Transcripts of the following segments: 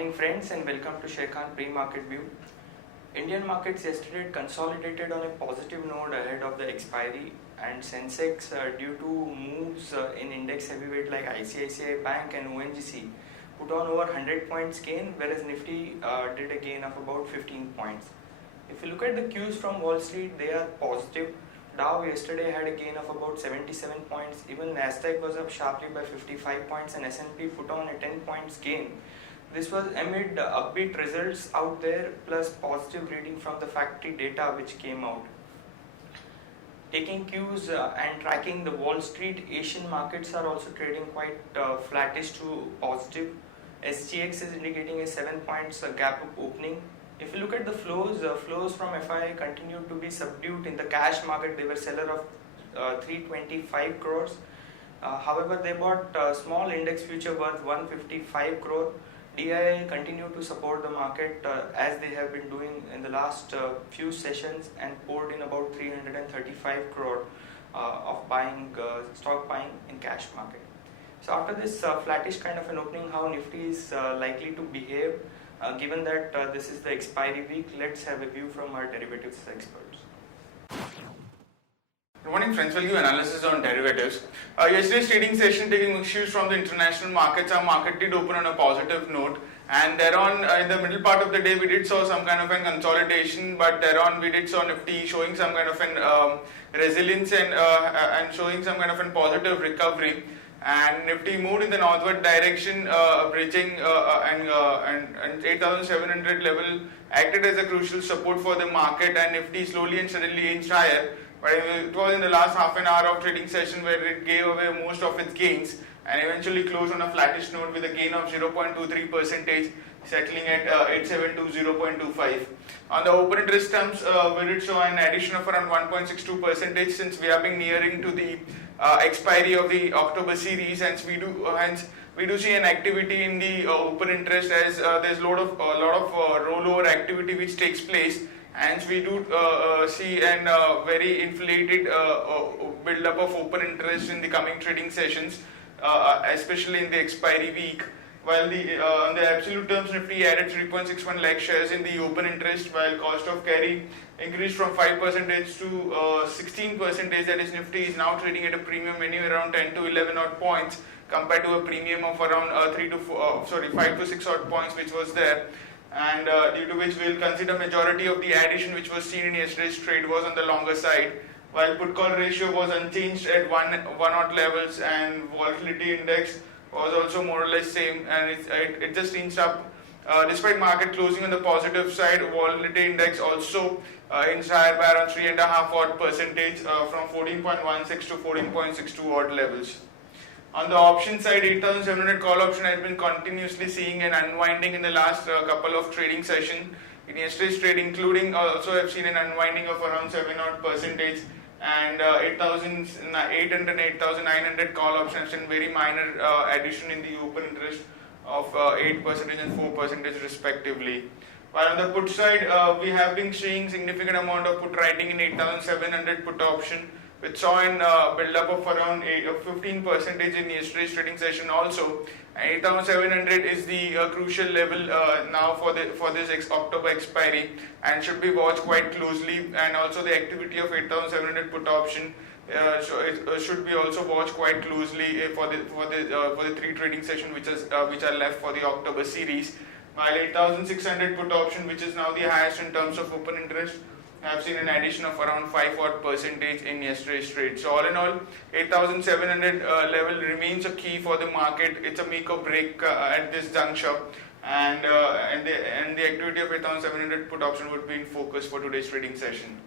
morning friends and welcome to Sharekhan pre-market view. Indian markets yesterday consolidated on a positive note ahead of the expiry, and Sensex due to moves in index heavyweight like ICICI Bank and ONGC put on over 100 points gain, whereas Nifty did a gain of about 15 points. If you look at the cues from Wall Street, they are positive. Dow yesterday had a gain of about 77 points. Even Nasdaq was up sharply by 55 points and S&P put on a 10 points gain. This was amid upbeat results out there plus positive reading from the factory data which came out. Taking cues and tracking the Wall Street, Asian markets are also trading quite flattish to positive. SGX is indicating a 7 points gap up opening. If you look at the flows from FI continued to be subdued. In the cash market, they were seller of 325 crores. However, they bought small index future worth 155 crore. DII continued to support the market as they have been doing in the last few sessions and poured in about 335 crore of stock buying in cash market. So after this flattish kind of an opening, how Nifty is likely to behave? Given that this is the expiry week, let's have a view from our derivatives experts. Good morning friends, we'll give analysis on derivatives. Yesterday's trading session, taking cues from the international markets, our market did open on a positive note, and thereon in the middle part of the day we did saw some kind of an consolidation, but thereon we did saw Nifty showing some kind of an resilience and showing some kind of an positive recovery. And Nifty moved in the northward direction, bridging and 8,700 level acted as a crucial support for the market, and Nifty slowly and steadily inched higher. But it was in the last half an hour of trading session where it gave away most of its gains and eventually closed on a flattish note with a gain of 0.23%, settling at 872.0.25. On the open interest terms, we did show an addition of around 1.62% since we are being nearing to the expiry of the October series, hence we do see an activity in the open interest as there's a lot of rollover activity which takes place. Hence we do see an very inflated build-up of open interest in the coming trading sessions, especially in the expiry week. While on the absolute terms, Nifty added 3.61 lakh shares in the open interest, while cost of carry increased from 5% to 16%. That is, Nifty is now trading at a premium anywhere around 10 to 11 odd points compared to a premium of around 5 to 6 odd points which was there. And due to which we will consider majority of the addition which was seen in yesterday's trade was on the longer side, while put call ratio was unchanged at one odd levels, and volatility index was also more or less same, and it just inched up. Despite market closing on the positive side, volatility index also inched higher by around 3.5 odd percentage from 14.16 to 14.62 odd levels. On the option side, 8,700 call option has been continuously seeing an unwinding in the last couple of trading sessions. In yesterday's trade, including also have seen an unwinding of around 7 odd percentage, and 8,800 and 8,900 call options and very minor addition in the open interest of 8% and 4% respectively. While on the put side, we have been seeing significant amount of put writing in 8,700 put option, which saw an build-up of around 15% in yesterday's trading session also. 8,700 is the crucial level now for this October expiry and should be watched quite closely. And also the activity of 8,700 put option should be also watched quite closely for the three trading session which are left for the October series. While 8,600 put option, which is now the highest in terms of open interest, have seen an addition of around 5 odd percentage in yesterday's trade. So all in all, 8,700 level remains a key for the market. It's a make or break at this juncture, and the activity of 8,700 put option would be in focus for today's trading session.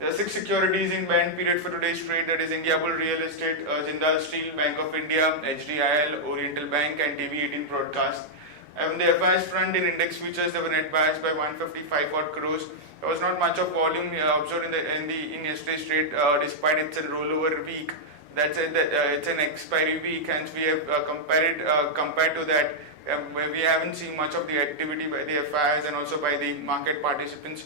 There are 6 securities in banned period for today's trade, that is India Bull Real Estate, Jindal Steel, Bank of India, HDIL, Oriental Bank and TV18 Broadcast. On the FIs front, in index futures, they were net biased by 155 odd crores. There was not much of volume observed in yesterday's trade, despite it's a rollover week. That's it. It's an expiry week, hence we have compared to that. We haven't seen much of the activity by the FIs and also by the market participants,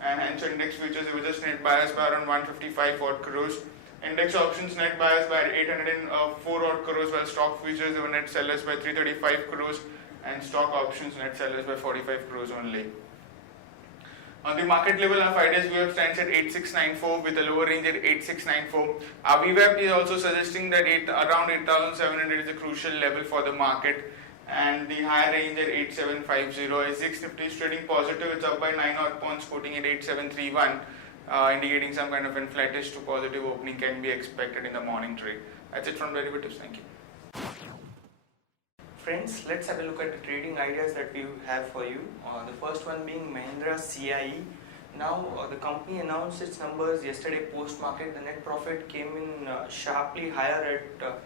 and hence index futures they were just net biased by around 155 odd crores. Index options net biased by 804 odd crores, while stock futures they were net sellers by 335 crores. and stock options net sellers by 45 crores only. On the market level, our 5 days VWAP stands at 8694 with a lower range at 8694. Our VWAP is also suggesting that around 8700 is a crucial level for the market, and the higher range at 8750. SGX Nifty is trading positive, it's up by 9 odd points, quoting at 8731, indicating some kind of a flattish to positive opening can be expected in the morning trade. That's it from derivatives. Thank you. Friends, let's have a look at the trading ideas that we have for you. The first one being Mahindra CIE. Now, the company announced its numbers yesterday post-market. The net profit came in sharply higher at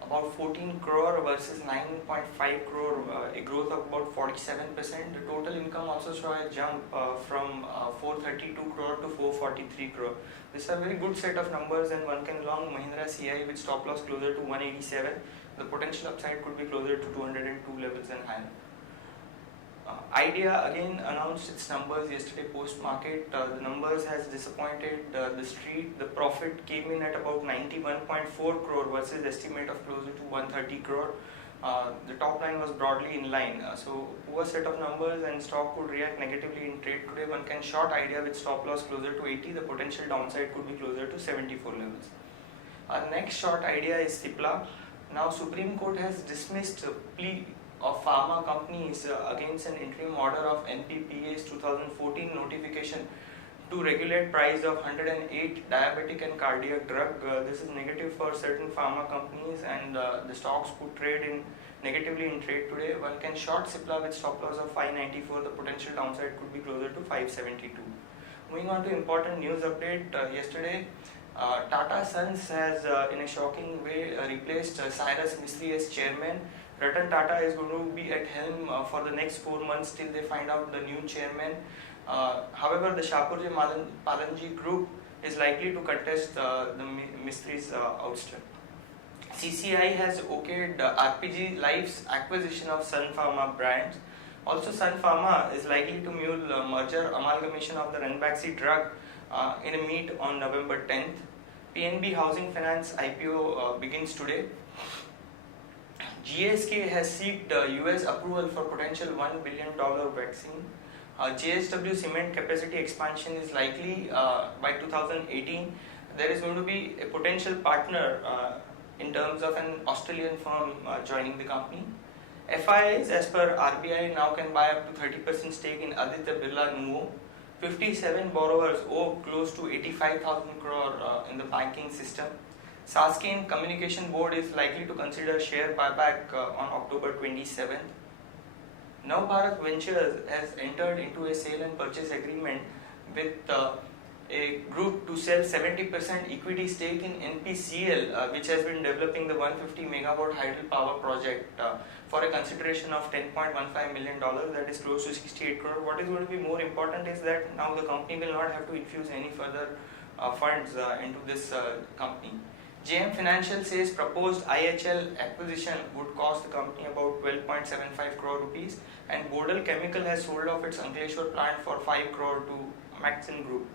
about 14 crore versus 9.5 crore, a growth of about 47%. The total income also saw a jump from 432 crore to 443 crore. This is a very good set of numbers, and one can long Mahindra CIE with stop loss closer to 187. The potential upside could be closer to 202 levels and higher. Idea again announced its numbers yesterday post-market. The numbers has disappointed the street. The profit came in at about 91.4 crore versus estimate of closer to 130 crore. The top line was broadly in line. So poor set of numbers, and stock could react negatively in trade today. One can short Idea with stop loss closer to 80. The potential downside could be closer to 74 levels. Our next short idea is Cipla. Now, Supreme Court has dismissed a plea of pharma companies against an interim order of NPPA's 2014 notification to regulate price of 108 diabetic and cardiac drug. This is negative for certain pharma companies, and the stocks could trade in negatively in trade today. One can short Cipla with stop loss of 594. The potential downside could be closer to 572. Moving on to important news update. Yesterday, Tata Sons has, in a shocking way, replaced Cyrus Mistry as chairman. Ratan Tata is going to be at helm for the next 4 months till they find out the new chairman. However, the Shapoorji Pallonji group is likely to contest the Mistry's ouster. CCI has okayed RPG Life's acquisition of Sun Pharma brands. Also, Sun Pharma is likely to mule merger amalgamation of the Ranbaxy drug in a meet on November 10th. PNB Housing Finance IPO begins today. GSK has sought US approval for potential $1 billion vaccine. JSW cement capacity expansion is likely by 2018. There is going to be a potential partner in terms of an Australian firm joining the company. FIIs, as per RBI, now can buy up to 30% stake in Aditya Birla Nuvo. 57 borrowers owe close to 85,000 crore in the banking system. Saskane Communication Board is likely to consider share buyback on October 27th. Now Bharat Ventures has entered into a sale and purchase agreement with a group to sell 70% equity stake in NPCL, which has been developing the 150 megawatt hydropower project for a consideration of $10.15 million, that is close to 68 crore. What is going to be more important is that now the company will not have to infuse any further funds into this company. JM Financial says proposed IHL acquisition would cost the company about 12.75 crore rupees, and Bodal Chemical has sold off its Ankleshwar plant for 5 crore to Maxon Group.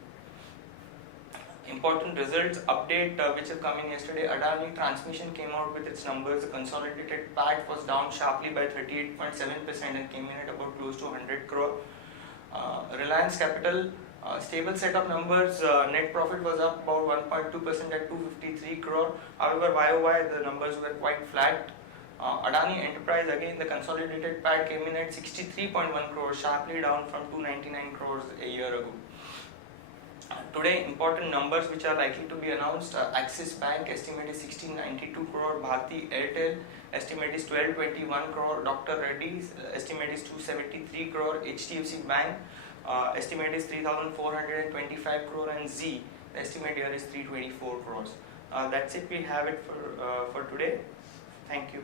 Important results update which have come in yesterday. Adani Transmission came out with its numbers. The consolidated PAT was down sharply by 38.7% and came in at about close to 100 crore. Reliance Capital, stable set of numbers. Net profit was up about 1.2% at 253 crore. However, YOY the numbers were quite flat. Adani Enterprise, again the consolidated PAT came in at 63.1 crore, sharply down from 299 crores a year ago. Today, important numbers which are likely to be announced. Axis Bank estimate is 1692 crore, Bharti Airtel estimate is 1221 crore, Dr. Reddy's estimate is 273 crore, HDFC Bank estimate is 3425 crore, and Z, the estimate here is 324 crores. That's it, we have it for today. Thank you.